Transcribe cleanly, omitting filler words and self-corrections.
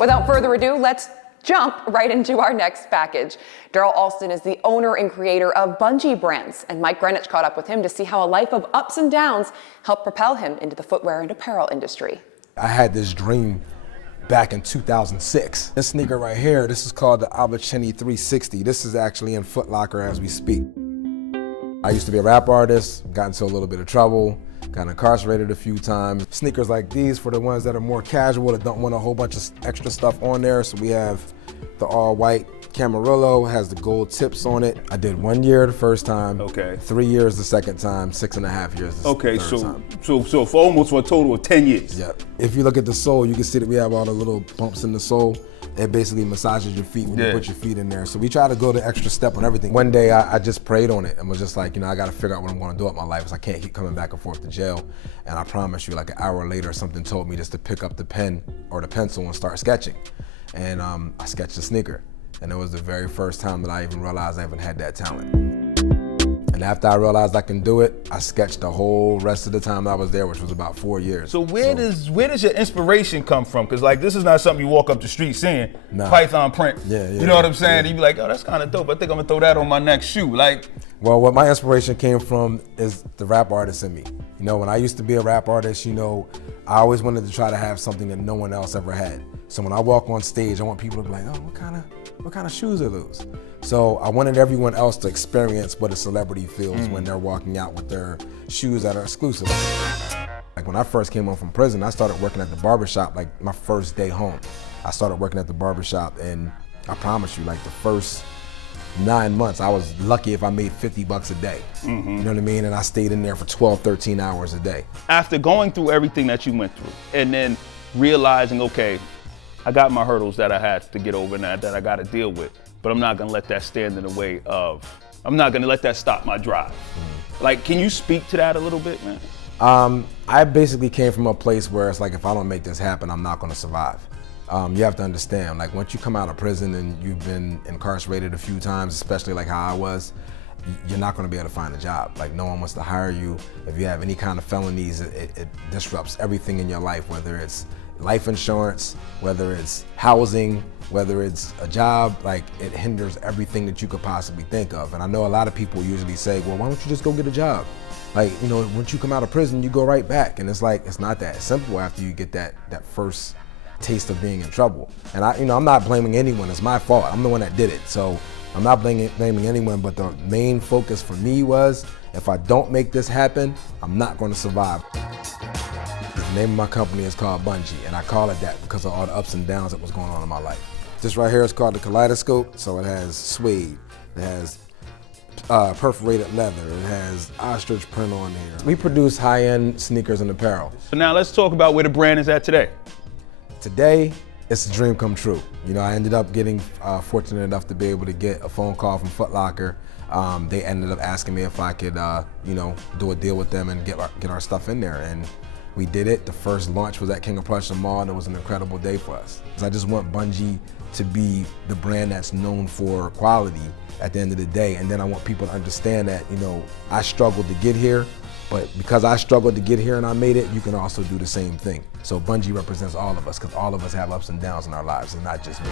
Without further ado, let's jump right into our next package. Daryl Alston is the owner and creator of Bungee Brands, and Mike Greenwich caught up with him to see how a life of ups and downs helped propel him into the footwear and apparel industry. I had this dream back in 2006. This sneaker right here, this is called the Albertini 360. This is actually in Foot Locker as we speak. I used to be a rap artist, got into a little bit of trouble, got incarcerated a few times. Sneakers like these for the ones that are more casual, that don't want a whole bunch of extra stuff on there. So we have the all white Camarillo, has the gold tips on it. I did 1 year the first time, Okay. 3 years the second time, 6.5 years the third time. So for almost a total of 10 years. Yeah. If you look at the sole, you can see that we have all the little bumps in the sole. It basically massages your feet when you put your feet in there. So we try to go the extra step on everything. One day I just prayed on it and was just like, I got to figure out what I'm going to do with my life, because I can't keep coming back and forth to jail. And I promise you, like an hour later, something told me just to pick up the pen or the pencil and start sketching. And I sketched a sneaker. And it was the very first time that I even realized I even had that talent. And after I realized I can do it, I sketched the whole rest of the time I was there, which was about 4 years. So where does your inspiration come from? Because like this is not something you walk up the street seeing. Python print. You know what I'm saying? You be like, oh, that's kind of dope. I think I'm gonna throw that on my next shoe. Like, well, what my inspiration came from is the rap artist in me. When I used to be a rap artist, I always wanted to try to have something that no one else ever had. So when I walk on stage, I want people to be like, oh, what kind of shoes are those? So I wanted everyone else to experience what a celebrity feels when they're walking out with their shoes that are exclusive. Like when I first came home from prison, I started working at the barbershop like my first day home. I started working at the barbershop, and I promise you, like the first 9 months, I was lucky if I made $50 a day. You know what I mean? And I stayed in there for 12, 13 hours a day. After going through everything that you went through and then realizing, okay, I got my hurdles that I had to get over and that I got to deal with, but I'm not going to let that stand in the way of, I'm not going to let that stop my drive. Like, can you speak to that a little bit, man? I basically came from a place where it's like, if I don't make this happen, I'm not going to survive. You have to understand, like once you come out of prison and you've been incarcerated a few times, especially like how I was, you're not going to be able to find a job. Like no one wants to hire you. If you have any kind of felonies, it disrupts everything in your life, whether it's life insurance, whether it's housing, whether it's a job, like it hinders everything that you could possibly think of. And I know a lot of people usually say, well, why don't you just go get a job? Like, once you come out of prison, you go right back. And it's like, it's not that simple after you get that first taste of being in trouble. And I'm not blaming anyone, it's my fault. I'm the one that did it. So I'm not blaming anyone, but the main focus for me was, if I don't make this happen, I'm not gonna survive. The name of my company is called Bungee, and I call it that because of all the ups and downs that was going on in my life. This right here is called the Kaleidoscope, so it has suede, it has perforated leather, it has ostrich print on here. We produce high-end sneakers and apparel. So now let's talk about where the brand is at today. Today, it's a dream come true. I ended up getting fortunate enough to be able to get a phone call from Foot Locker. They ended up asking me if I could, do a deal with them and get our stuff in there. And we did it. The first launch was at King of Prussia Mall, and it was an incredible day for us. I just want Bungee to be the brand that's known for quality at the end of the day. And then I want people to understand that, I struggled to get here, but because I struggled to get here and I made it, you can also do the same thing. So Bungee represents all of us, because all of us have ups and downs in our lives, and not just me.